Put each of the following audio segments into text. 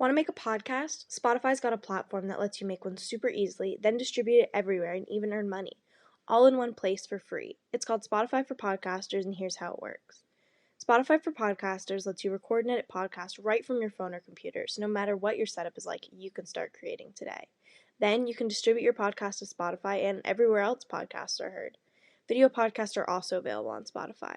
Want to make a podcast? Spotify's got a platform that lets you make one super easily, then distribute it everywhere and even earn money, all in one place for free. It's called Spotify for Podcasters, and here's how it works. Spotify for Podcasters lets you record and edit podcasts right from your phone or computer, so no matter what your setup is like, you can start creating today. Then you can distribute your podcast to Spotify and everywhere else podcasts are heard. Video podcasts are also available on Spotify.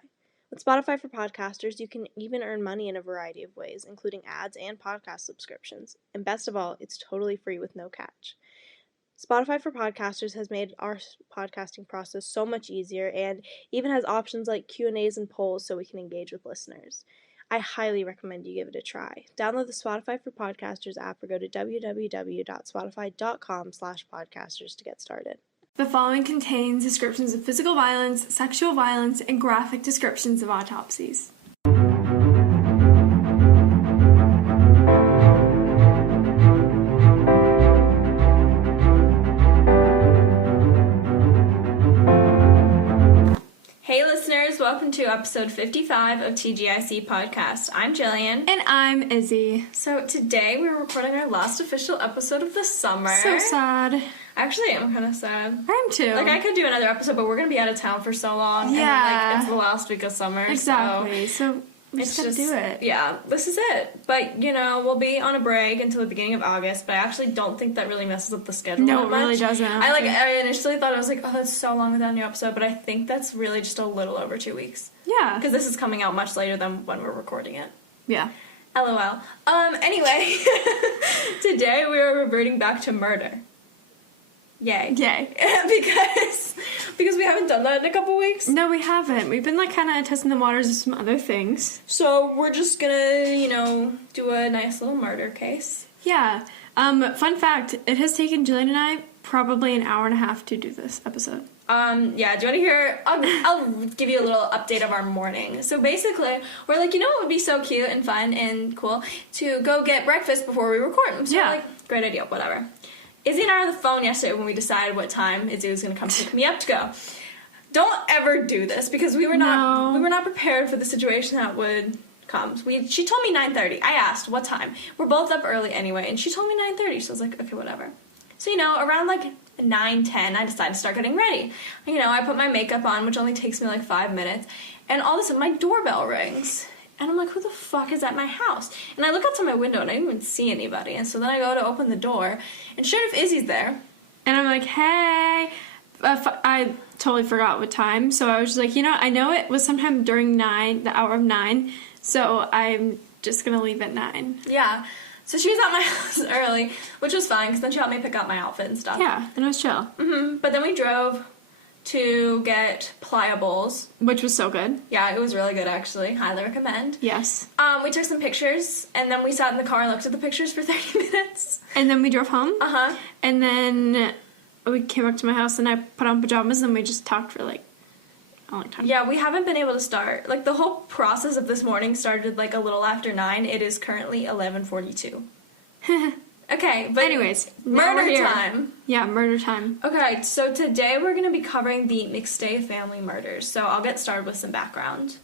With Spotify for Podcasters, you can even earn money in a variety of ways, including ads and podcast subscriptions. And best of all, it's totally free with no catch. Spotify for Podcasters has made our podcasting process so much easier and even has options like Q&As and polls so we can engage with listeners. I highly recommend you give it a try. Download the Spotify for Podcasters app or go to www.spotify.com/podcasters to get started. The following contains descriptions of physical violence, sexual violence, and graphic descriptions of autopsies. Hey listeners, welcome to episode 55 of TGIC Podcast. I'm Jillian. And I'm Izzy. So today we're recording our last official episode of the summer. So sad. Actually, I'm kind of sad. I am too. Like, I could do another episode, but we're going to be out of town for so long. Yeah. And, it's the last week of summer. Exactly. So we just gotta do it. Yeah, this is it. But, we'll be on a break until the beginning of August, but I actually don't think that really messes up the schedule No, that it much. really doesn't. I initially thought, I was like, oh, that's so long without a new episode, but I think that's really just a little over 2 weeks. Yeah. Because this is coming out much later than when we're recording it. Yeah. LOL. Anyway, today we are reverting back to murder. Yay. because we haven't done that in a couple weeks. No, we haven't. We've been kind of testing the waters of some other things. So we're just gonna, do a nice little murder case. Yeah. Fun fact, it has taken Jillian and I probably an hour and a half to do this episode. Yeah, do you want to hear? I'll give you a little update of our morning. So basically, we're like, what would be so cute and fun and cool? To go get breakfast before we record. So yeah. we're like, great idea, whatever. Izzy and I were on the phone yesterday when we decided what time Izzy was going to come pick me up to go. Don't ever do this because we were not prepared for the situation that would come. She told me 9:30. I asked what time. We're both up early anyway, and she told me 9:30. So I was like, okay, whatever. So around 9:10, I decided to start getting ready. I put my makeup on, which only takes me 5 minutes, and all of a sudden my doorbell rings. And I'm like, who the fuck is at my house? And I look outside my window and I didn't even see anybody. And so then I go to open the door, and sure enough, Izzy's there. And I'm like, hey. I totally forgot what time. So I was just like, I know it was sometime during 9, the hour of 9. So I'm just going to leave at 9. Yeah. So she was at my house early, which was fine, because then she helped me pick out my outfit and stuff. Yeah, and it was chill. Mm-hmm. But then we drove to get pliables. Which was so good. Yeah, it was really good, actually. Highly recommend. Yes. We took some pictures, and then we sat in the car and looked at the pictures for 30 minutes. And then we drove home. Uh-huh. And then we came back to my house, and I put on pajamas, and we just talked for, a long time. Yeah, we haven't been able to start. The whole process of this morning started, a little after 9. It is currently 11:42. Okay, but anyways, murder time. Yeah, murder time. Okay, so today we're going to be covering the McStay family murders. So I'll get started with some background.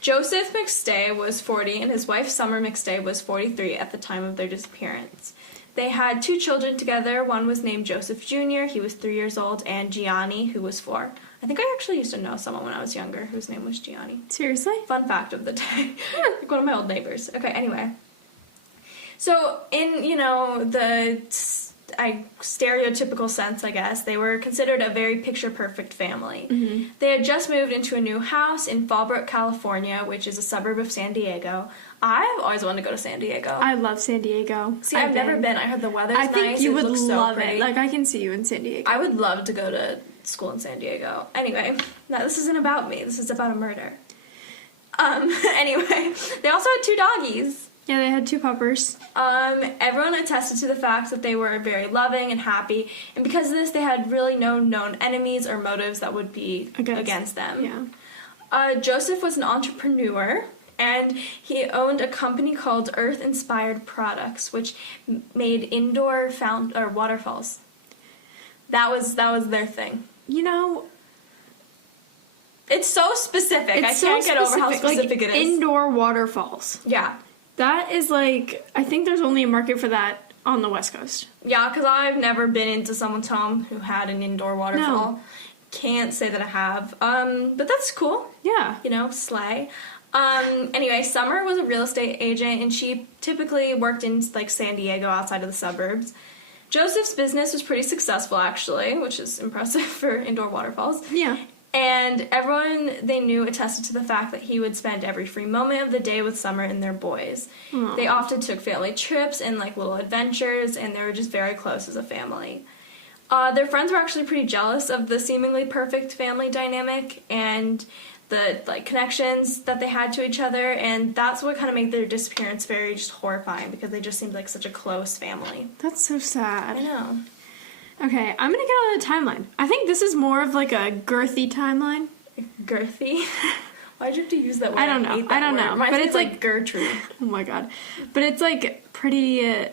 Joseph McStay was 40 and his wife Summer McStay was 43 at the time of their disappearance. They had 2 children together. One was named Joseph Jr., he was 3 years old, and Gianni, who was 4. I think I actually used to know someone when I was younger whose name was Gianni. Seriously? Fun fact of the day. One of my old neighbors. Okay, anyway. So, in, the stereotypical sense, I guess, they were considered a very picture-perfect family. Mm-hmm. They had just moved into a new house in Fallbrook, California, which is a suburb of San Diego. I've always wanted to go to San Diego. I love San Diego. See, I've never been. I heard the weather's nice. I think you would love pretty. it. I can see you in San Diego. I would love to go to school in San Diego. Anyway, no, this isn't about me. This is about a murder. Anyway, they also had 2 doggies. Yeah, they had 2 puppers. Everyone attested to the fact that they were very loving and happy, and because of this, they had really no known enemies or motives that would be against them. Yeah. Joseph was an entrepreneur, and he owned a company called Earth Inspired Products, which made indoor waterfalls. That was their thing. It's so specific. I can't get over how specific it is. Indoor waterfalls. Yeah. That is like, I think there's only a market for that on the West Coast. Yeah, because I've never been into someone's home who had an indoor waterfall. No. Can't say that I have. But that's cool. Yeah. You know, slay. Anyway, Summer was a real estate agent, and she typically worked in, like, San Diego outside of the suburbs. Joseph's business was pretty successful, actually, which is impressive for indoor waterfalls. Yeah. And everyone they knew attested to the fact that he would spend every free moment of the day with Summer and their boys. Aww. They often took family trips and, like, little adventures, and they were just very close as a family. Their friends were actually pretty jealous of the seemingly perfect family dynamic and the, like, connections that they had to each other, and that's what kind of made their disappearance very just horrifying, because they just seemed like such a close family. That's so sad. I know. Okay, I'm gonna get on the timeline. I think this is more of like a girthy timeline. Girthy? Why'd you have to use that word? I don't know. hate that I don't word. know. Reminds But me it's of, like Gertrude. Oh my god. But it's like pretty,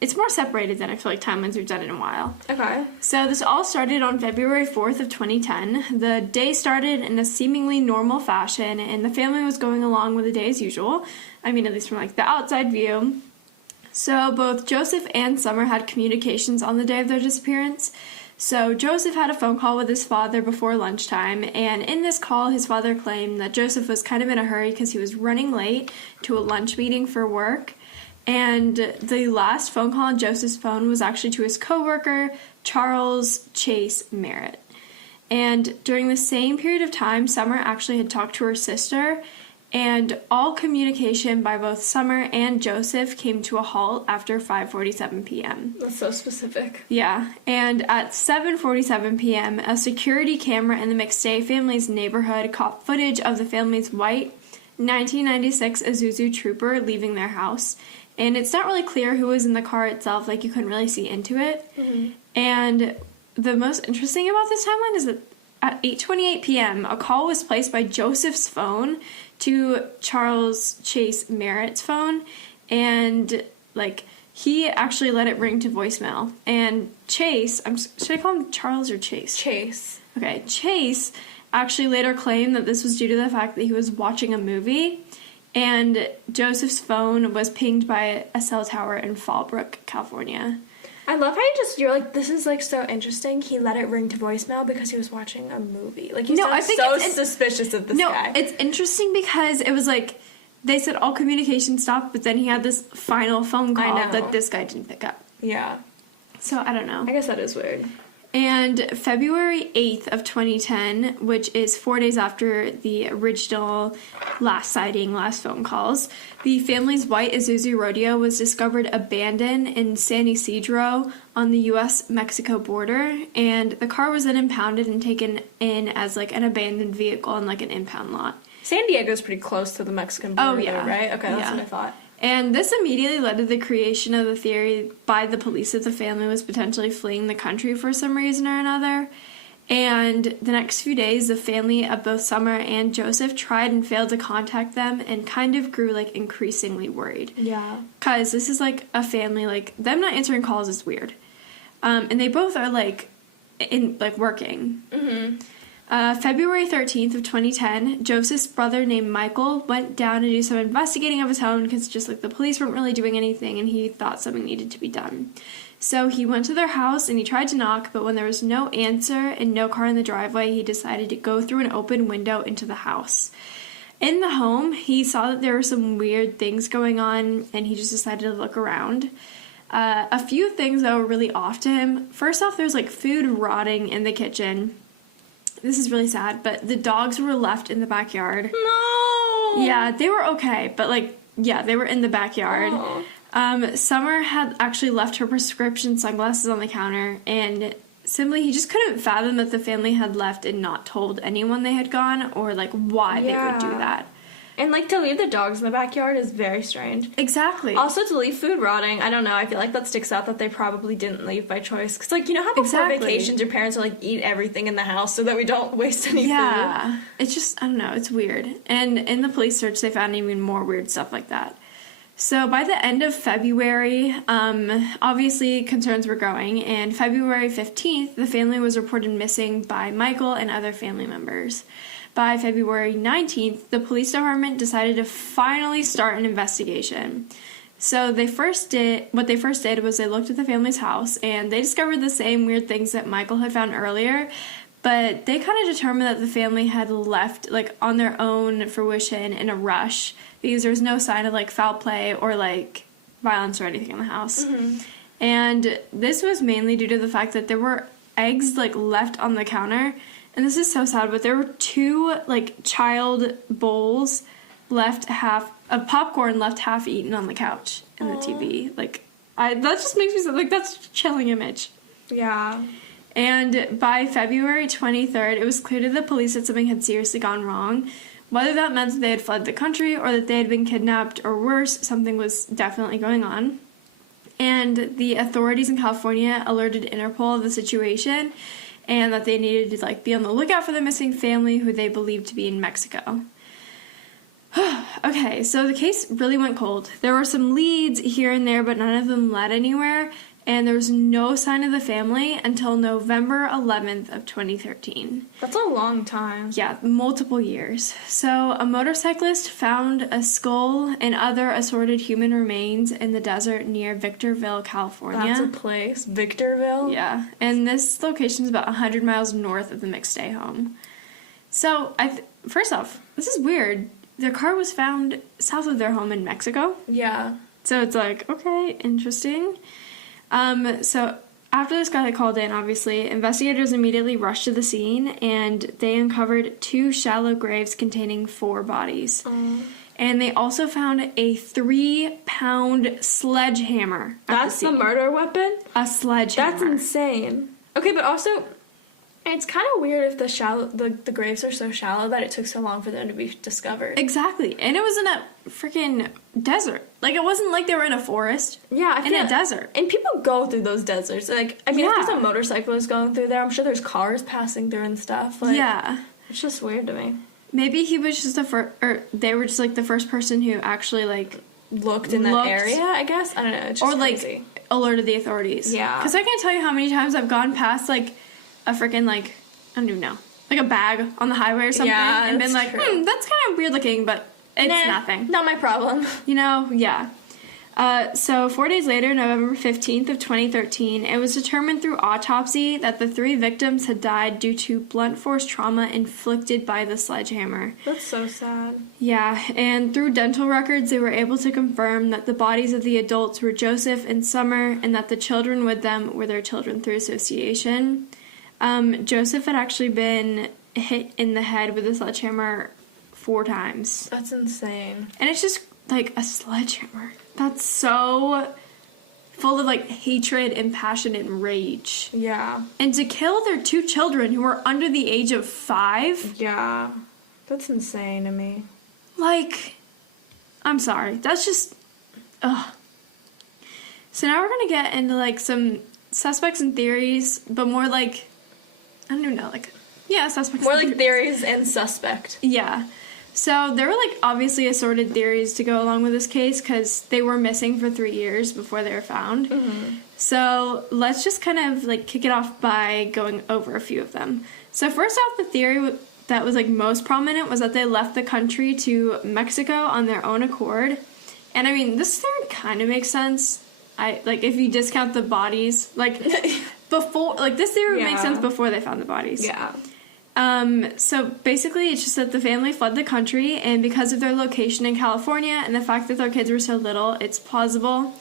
it's more separated than I feel like timelines we've done in a while. Okay. So this all started on February 4th of 2010. The day started in a seemingly normal fashion, and the family was going along with the day as usual. I mean, at least from like the outside view. So both Joseph and Summer had communications on the day of their disappearance. So Joseph had a phone call with his father before lunchtime, and in this call his father claimed that Joseph was kind of in a hurry because he was running late to a lunch meeting for work. And the last phone call on Joseph's phone was actually to his coworker, Charles Chase Merritt. And during the same period of time, Summer actually had talked to her sister, and all communication by both Summer and Joseph came to a halt after 5:47 p.m. That's so specific. Yeah, and at 7:47 p.m., a security camera in the McStay family's neighborhood caught footage of the family's white 1996 Isuzu Trooper leaving their house. And it's not really clear who was in the car itself, like you couldn't really see into it. Mm-hmm. And the most interesting about this timeline is that at 8:28 p.m., a call was placed by Joseph's phone to Charles Chase Merritt's phone, and like he actually let it ring to voicemail. And Chase, should I call him Charles or Chase? Chase. Okay, Chase actually later claimed that this was due to the fact that he was watching a movie, and Joseph's phone was pinged by a cell tower in Fallbrook, California. I love how you're like, this is, like, so interesting. He let it ring to voicemail because he was watching a movie. Like, you sound so suspicious of this guy. No, it's interesting because it was like, they said all communication stopped, but then he had this final phone call that this guy didn't pick up. Yeah. So, I don't know. I guess that is weird. And February 8th of 2010, which is 4 days after the original last phone calls, the family's white Isuzu Rodeo was discovered abandoned in San Isidro on the U.S.-Mexico border, and the car was then impounded and taken in as like an abandoned vehicle in like an impound lot. San Diego's pretty close to the Mexican border, Oh, yeah. though, right? Okay, that's what I thought. And this immediately led to the creation of the theory by the police that the family was potentially fleeing the country for some reason or another. And the next few days, the family of both Summer and Joseph tried and failed to contact them and kind of grew, like, increasingly worried. Yeah. Because this is, like, a family, like, them not answering calls is weird. And they both are, like, working. Mm-hmm. February 13th of 2010, Joseph's brother named Michael went down to do some investigating of his own because just like the police weren't really doing anything and he thought something needed to be done. So he went to their house and he tried to knock, but when there was no answer and no car in the driveway, he decided to go through an open window into the house. In the home, he saw that there were some weird things going on and he just decided to look around. A few things that were really off to him. First off, there's like food rotting in the kitchen. This is really sad, but the dogs were left in the backyard. No! Yeah, they were okay, but they were in the backyard. Oh. Summer had actually left her prescription sunglasses on the counter, and simply he just couldn't fathom that the family had left and not told anyone they had gone, or like why they would do that. And, like, to leave the dogs in the backyard is very strange. Exactly. Also, to leave food rotting, I don't know, I feel like that sticks out that they probably didn't leave by choice. Because, like, you know how before vacations your parents will, like, eat everything in the house so that we don't waste any food? Yeah. It's just, I don't know, it's weird. And in the police search, they found even more weird stuff like that. So by the end of February, obviously concerns were growing, and February 15th, the family was reported missing by Michael and other family members. by February 19th, the police department decided to finally start an investigation. So what they first did was they looked at the family's house, and they discovered the same weird things that Michael had found earlier, but they kind of determined that the family had left, like, on their own fruition in a rush, because there was no sign of, like, foul play or, like, violence or anything in the house. Mm-hmm. And this was mainly due to the fact that there were eggs, like, left on the counter. And this is so sad, but there were 2, like, child bowls of popcorn left half eaten on the couch in the TV. Like, that just makes me so, like, that's a chilling image. Yeah. And by February 23rd, it was clear to the police that something had seriously gone wrong. Whether that meant that they had fled the country or that they had been kidnapped or worse, something was definitely going on. And the authorities in California alerted Interpol of the situation and that they needed to, like, be on the lookout for the missing family who they believed to be in Mexico. Okay, so the case really went cold. There were some leads here and there, but none of them led anywhere, and there was no sign of the family until November 11th of 2013. That's a long time. Yeah, multiple years. So a motorcyclist found a skull and other assorted human remains in the desert near Victorville, California. That's a place. Victorville? Yeah, and this location is about 100 miles north of the McStay home. So, first off, this is weird. Their car was found south of their home in Mexico. Yeah. So it's like, okay, interesting. So after this guy had called in, obviously, investigators immediately rushed to the scene, and they uncovered 2 shallow graves containing 4 bodies. And they also found a 3-pound sledgehammer. That's the murder weapon? A sledgehammer. That's insane. Okay, but also, it's kind of weird if the graves are so shallow that it took so long for them to be discovered. Exactly. And it was in a freaking desert. Like, it wasn't like they were in a forest. Yeah, in a desert. And people go through those deserts. Like, I mean, Yeah. if there's a motorcyclist going through there, I'm sure there's cars passing through and stuff. Like, Yeah. It's just weird to me. Maybe he was just or they were just, like, the first person who actually, like, Looked in that area, I guess? I don't know. It's just crazy. Like, alerted the authorities. Yeah. Because I can't tell you how many times I've gone past, like, a freaking, like, I don't even know, like a bag on the highway or something, Yeah, and been that's like, true. that's kind of weird looking, but it's nothing. Not my problem. You know, yeah. So 4 days later, November 15th of 2013, it was determined through autopsy that the 3 victims had died due to blunt force trauma inflicted by the sledgehammer. That's so sad. Yeah, and through dental records, they were able to confirm that the bodies of the adults were Joseph and Summer, and that the children with them were their children through association. Joseph had actually been hit in the head with a sledgehammer 4 times. That's insane. And it's just, like, a sledgehammer. That's so full of, like, hatred and passion and rage. Yeah. And to kill their 2 children who were under the age of 5? Yeah. That's insane to me. Like, I'm sorry. That's just, ugh. So now we're gonna get into, like, some suspects and theories, but more like, I don't even know, like, yeah, suspects More and like theories and suspect. Yeah. So there were, like, obviously assorted theories to go along with this case because they were missing for 3 years before they were found. Mm-hmm. So let's just kind of, like, kick it off by going over a few of them. So first off, the theory that was, like, most prominent was that they left the country to Mexico on their own accord. And, I mean, this theory kind of makes sense. Like, if you discount the bodies, like, before, like, this theory would make sense before they found the bodies. Yeah. So basically it's just that the family fled the country, and because of their location in California and the fact that their kids were so little, it's plausible.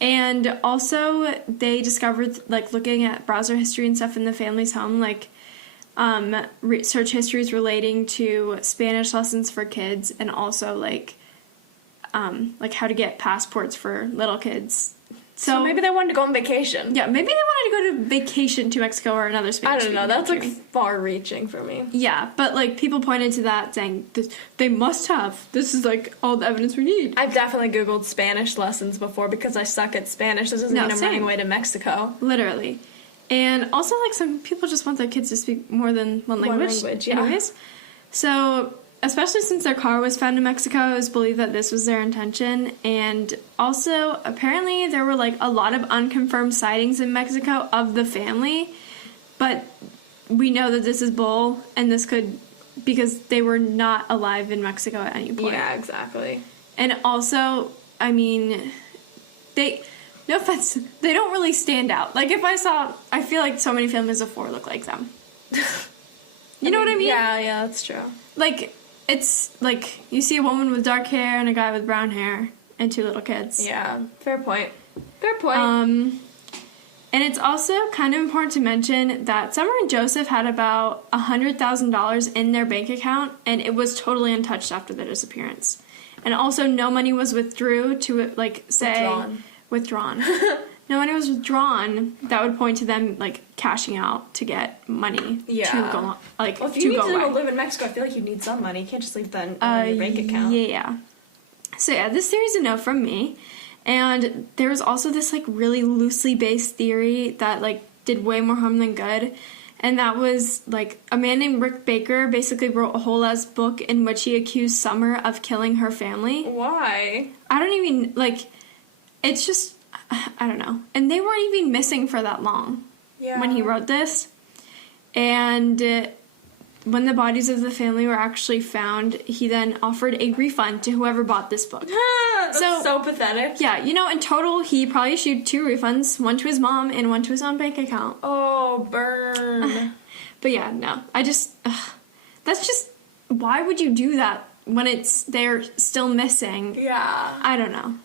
And also they discovered, like, looking at browser history and stuff in the family's home, like, research histories relating to Spanish lessons for kids, and also, like how to get passports for little kids. So maybe they wanted to go on vacation. Yeah, maybe they wanted to go to vacation to Mexico or another Spanish. I don't know. That's, like, far-reaching for me. Yeah, but, like, people pointed to that saying, they must have. This is, like, all the evidence we need. I've definitely Googled Spanish lessons before because I suck at Spanish. This doesn't mean I'm running away to Mexico. Literally. And also, like, some people just want their kids to speak more than one language. Yeah. Anyways. So, especially since their car was found in Mexico, it was believed that this was their intention. And also, apparently, there were, like, a lot of unconfirmed sightings in Mexico of the family. But we know that this is bull, and this could because they were not alive in Mexico at any point. Yeah, exactly. And also, I mean, no offense, they don't really stand out. Like, I feel like so many families of 4 look like them. You know what I mean? Yeah, that's true. Like, it's, like, you see a woman with dark hair and a guy with brown hair and 2 little kids. Yeah, fair point. Fair point. And it's also kind of important to mention that Summer and Joseph had about $100,000 in their bank account, and it was totally untouched after their disappearance. And also, no money was withdrawn. No money was withdrawn. That would point to them, like, cashing out to get money to go, like, well, if you need to live in Mexico, I feel like you need some money. You can't just leave that in your bank account. Yeah. So, yeah, this theory's a no from me. And there was also this, like, really loosely based theory that, like, did way more harm than good. And that was, like, a man named Rick Baker basically wrote a whole-ass book in which he accused Summer of killing her family. Why? I don't even, like, it's just, I don't know. And they weren't even missing for that long when he wrote this. And when the bodies of the family were actually found, he then offered a refund to whoever bought this book. That's so pathetic. Yeah, you know, in total, he probably issued 2 refunds, one to his mom and one to his own bank account. Oh, burn. But yeah, no, that's just, why would you do that when they're still missing? Yeah. I don't know.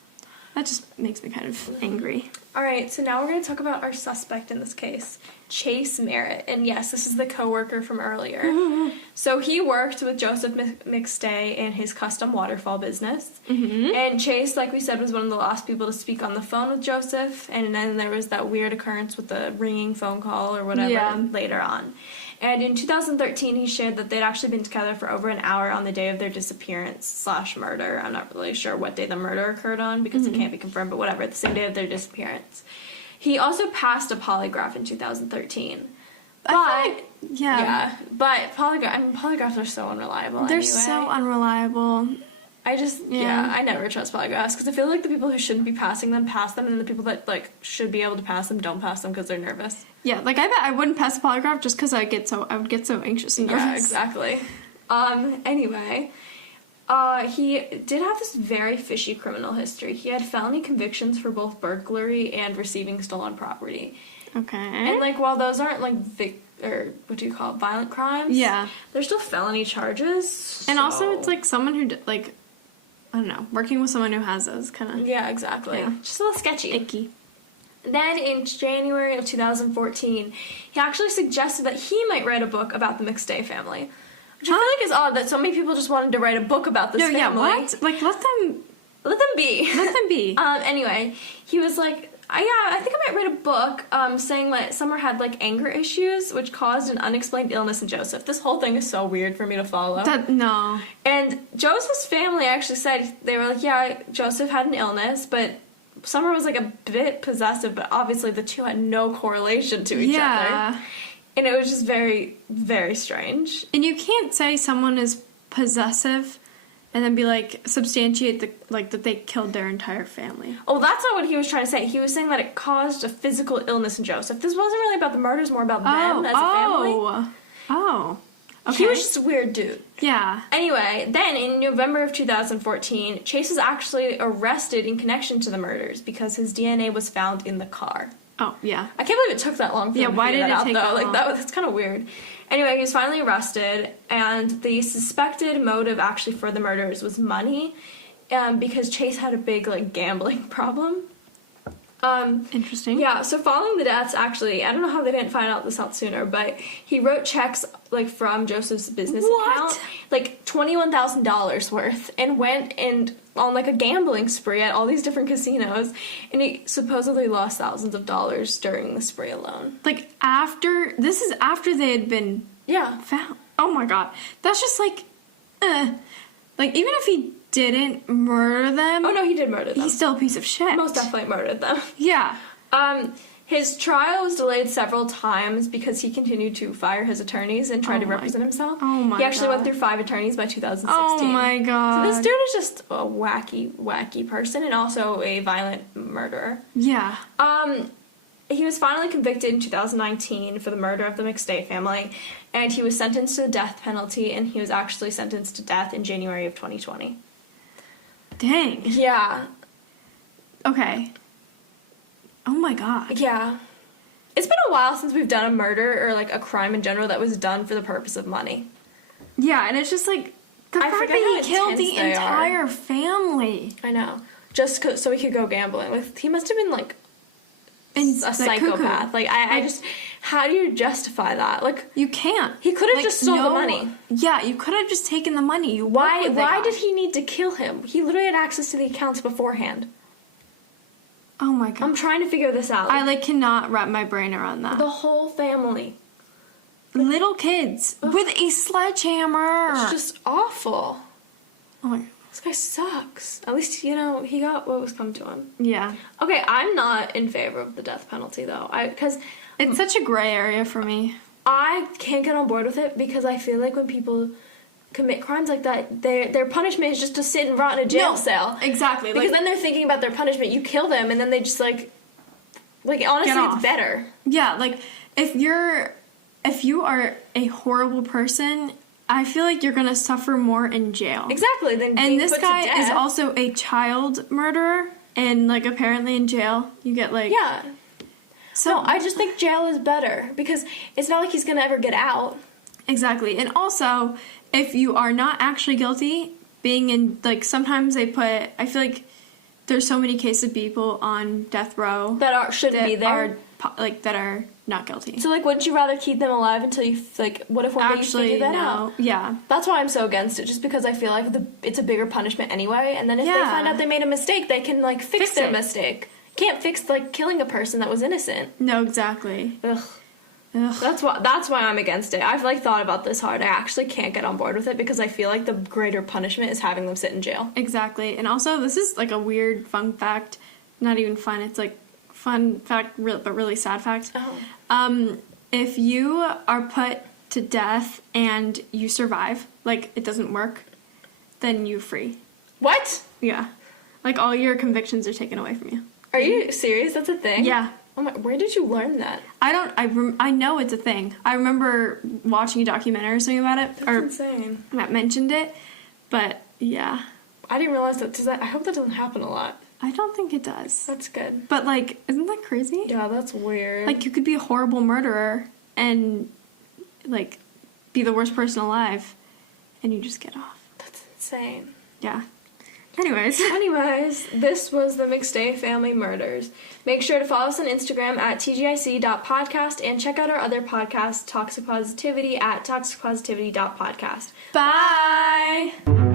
That just makes me kind of angry. All right, so now we're going to talk about our suspect in this case, Chase Merritt. And yes, this is the coworker from earlier. So he worked with Joseph McStay in his custom waterfall business. And Chase, like we said, was one of the last people to speak on the phone with Joseph. And then there was that weird occurrence with the ringing phone call or whatever later on. And in 2013, he shared that they'd actually been together for over an hour on the day of their disappearance/murder. I'm not really sure what day the murder occurred on because it can't be confirmed, but whatever, the same day of their disappearance. He also passed a polygraph in 2013. But, polygraphs are so unreliable They're anyway. so unreliable. I never trust polygraphs because I feel like the people who shouldn't be passing them pass them, and then the people that, like, should be able to pass them don't pass them because they're nervous. Yeah, like, I bet I wouldn't pass a polygraph just because I would get so anxious and nervous. Yeah, exactly. Anyway, he did have this very fishy criminal history. He had felony convictions for both burglary and receiving stolen property. Okay. And, like, while those aren't, like, violent crimes? Yeah. They're still felony charges. And also, it's, like, someone who, like, I don't know, working with someone who has those kind of... Yeah, exactly. Yeah. Just a little sketchy. Icky. Then, in January of 2014, he actually suggested that he might write a book about the McStay family. Which I feel like is odd that so many people just wanted to write a book about this family. Yeah, what? Like, let them be. Let them be. Anyway, he was like, I think I might write a book saying that Summer had, like, anger issues, which caused an unexplained illness in Joseph. This whole thing is so weird for me to follow. No. And Joseph's family actually said, they were like, yeah, Joseph had an illness, but Summer was, like, a bit possessive, but obviously the two had no correlation to each other. And it was just very, very strange. And you can't say someone is possessive and then be like, substantiate that they killed their entire family. Oh, that's not what he was trying to say. He was saying that it caused a physical illness in Joseph. This wasn't really about the murders, more about them as a family. Oh. Okay. He was just a weird dude. Yeah. Anyway, then in November of 2014, Chase was actually arrested in connection to the murders because his DNA was found in the car. Oh, yeah. I can't believe it took that long for him to figure that out, though. Like, that's kind of weird. Anyway, he was finally arrested, and the suspected motive actually for the murders was money, because Chase had a big, like, gambling problem. Interesting. Yeah, so following the deaths, actually, I don't know how they didn't find out this out sooner, but he wrote checks, like, from Joseph's business account, like, $21,000 worth, and went on, like, a gambling spree at all these different casinos, and he supposedly lost thousands of dollars during the spree alone. Like, this is after they had been found. Oh my god. That's just, like, like, even if he didn't murder them... Oh, no, he did murder them. He's still a piece of shit. Most definitely murdered them. Yeah. His trial was delayed several times because he continued to fire his attorneys and try to represent himself. Oh my god. He actually went through 5 attorneys by 2016. Oh my god. So this dude is just a wacky, wacky person and also a violent murderer. Yeah. he was finally convicted in 2019 for the murder of the McStay family, and he was sentenced to the death penalty, and he was actually sentenced to death in January of 2020. Dang. Yeah. Okay. Oh my god. Yeah. It's been a while since we've done a murder or, like, a crime in general that was done for the purpose of money. Yeah, and it's just, like, the fact forget that how he killed the intense they entire family. I know. Just so he could go gambling. He must have been, like, a psychopath. Like, I just... How do you justify that? Like... You can't. He could have just stole the money. Yeah, you could have just taken the money. Why did he need to kill him? He literally had access to the accounts beforehand. Oh my god. I'm trying to figure this out. I, like, cannot wrap my brain around that. The whole family. Little kids with a sledgehammer. It's just awful. Oh my god. This guy sucks. At least, he got what was come to him. Yeah. Okay, I'm not in favor of the death penalty, though. Because it's such a gray area for me. I can't get on board with it because I feel like when people commit crimes like that, their punishment is just to sit and rot in a jail cell. Exactly. Because then they're thinking about their punishment. You kill them, and then they just, like honestly, it's better. Yeah, like, if you are a horrible person, I feel like you're gonna suffer more in jail. Exactly. And this guy is also a child murderer, and, like, apparently in jail you get, like... Yeah. So no, I just think jail is better because it's not like he's gonna ever get out. Exactly. And also, if you are not actually guilty, being in, like, sometimes they put... I feel like there's so many cases of people on death row... That shouldn't be there. That are not guilty. So, like, wouldn't you rather keep them alive until you, like, what if one day you figure that out? Yeah. That's why I'm so against it, just because I feel like it's a bigger punishment anyway, and then if they find out they made a mistake, they can, like, fix their mistake. Can't fix, like, killing a person that was innocent. No, exactly. Ugh. That's why I'm against it. I've, like, thought about this hard. I actually can't get on board with it because I feel like the greater punishment is having them sit in jail. Exactly. And also, this is, like, a weird fun fact. Not even fun. It's, like, fun fact, but really sad fact. Oh. If you are put to death and you survive, like, it doesn't work, then you're free. What? Yeah. Like, all your convictions are taken away from you. Are you serious? That's a thing? Yeah. Oh my, where did you learn that? I know it's a thing. I remember watching a documentary or something about it. That's insane. That mentioned it, but yeah. I didn't realize that. I hope that doesn't happen a lot. I don't think it does. That's good. But, like, isn't that crazy? Yeah, that's weird. Like, you could be a horrible murderer and, like, be the worst person alive, and you just get off. That's insane. Yeah. Anyways, this was the McStay family murders. Make sure to follow us on Instagram at tgic.podcast and check out our other podcast, Toxic Positivity, at toxicpositivity.podcast. bye!